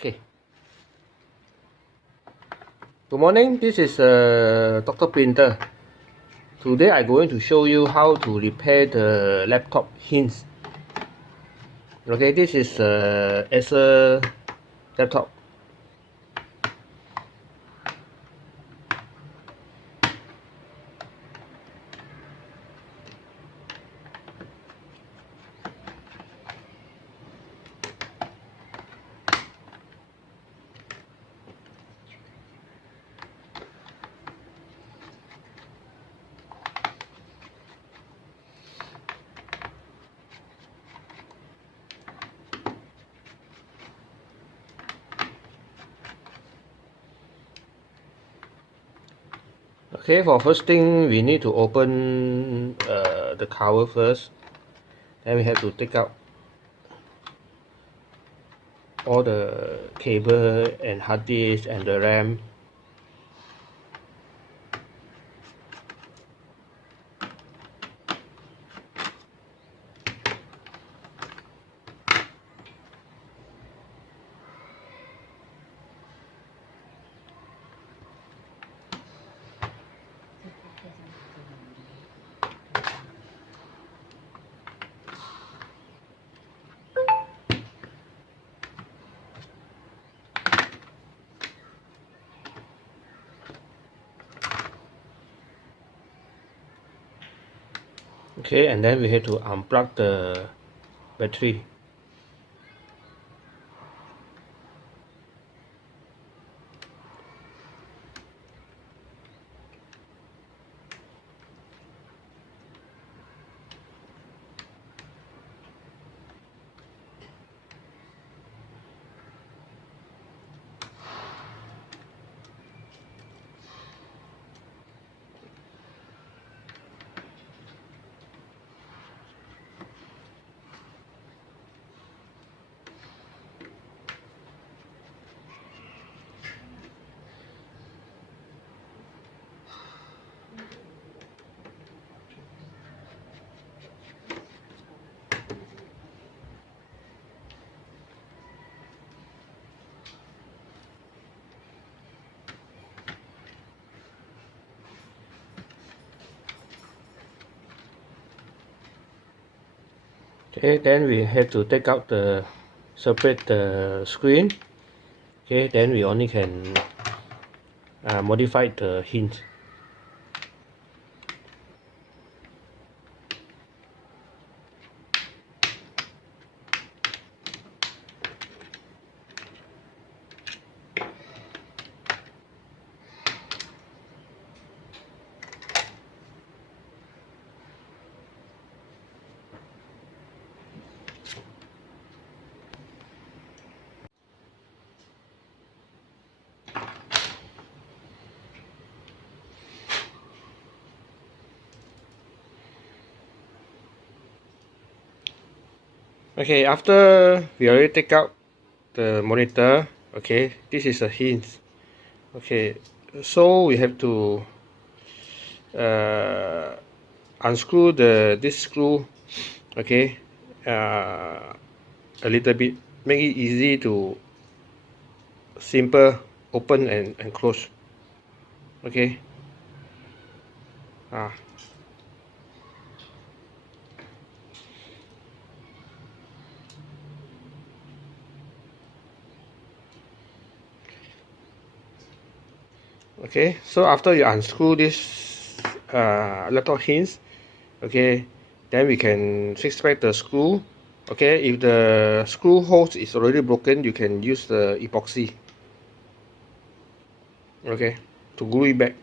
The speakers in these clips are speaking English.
Okay. Good morning. This is Dr. Printer. Today I'm going to show you how to repair the laptop hinge. Okay, this is Acer laptop. Okay, for first thing we need to open the cover first. Then we have to take out all the cable and hard disk and the RAM. Okay, and then we have to unplug the battery. Okay, then we have to take out the separate the screen. Okay, then we only can modify the hinge. Okay, after we already take out the monitor, okay, this is a hinge. Okay, so we have to unscrew this screw, okay, a little bit, make it easy to simple open and close. Okay. Okay, so after you unscrew this laptop hinge, okay, then we can fix back the screw. Okay, if the screw holes is already broken, you can use the epoxy, okay, to glue it back.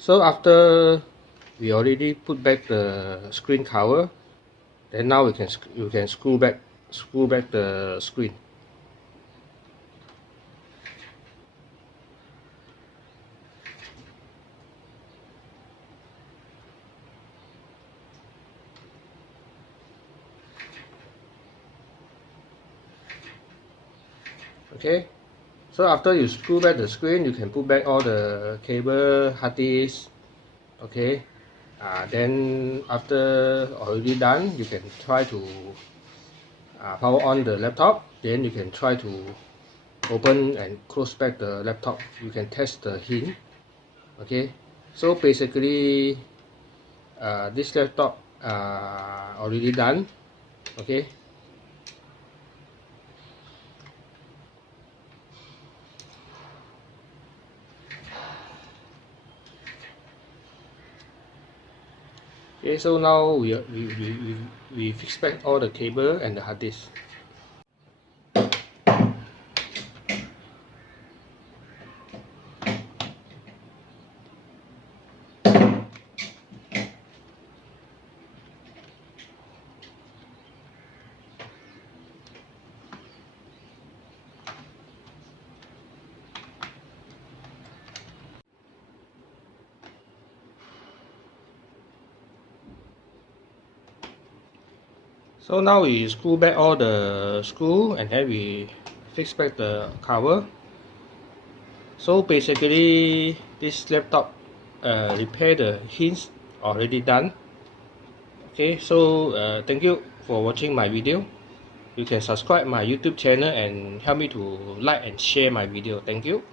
So after we already put back the screen cover, then now we can screw back the screen. Okay, so after you screw back the screen, you can put back all the cable, hard disk. Okay, then after already done, you can try to power on the laptop. Then you can try to open and close back the laptop. You can test the hinge. Okay, so basically this laptop already done. Okay, so now we fix back all the cable and the hard disk. So now we screw back all the screw and then we fix back the cover. So basically this laptop repair the hinge already done. Okay, so thank you for watching my video. You can subscribe my YouTube channel and help me to like and share my video. Thank you.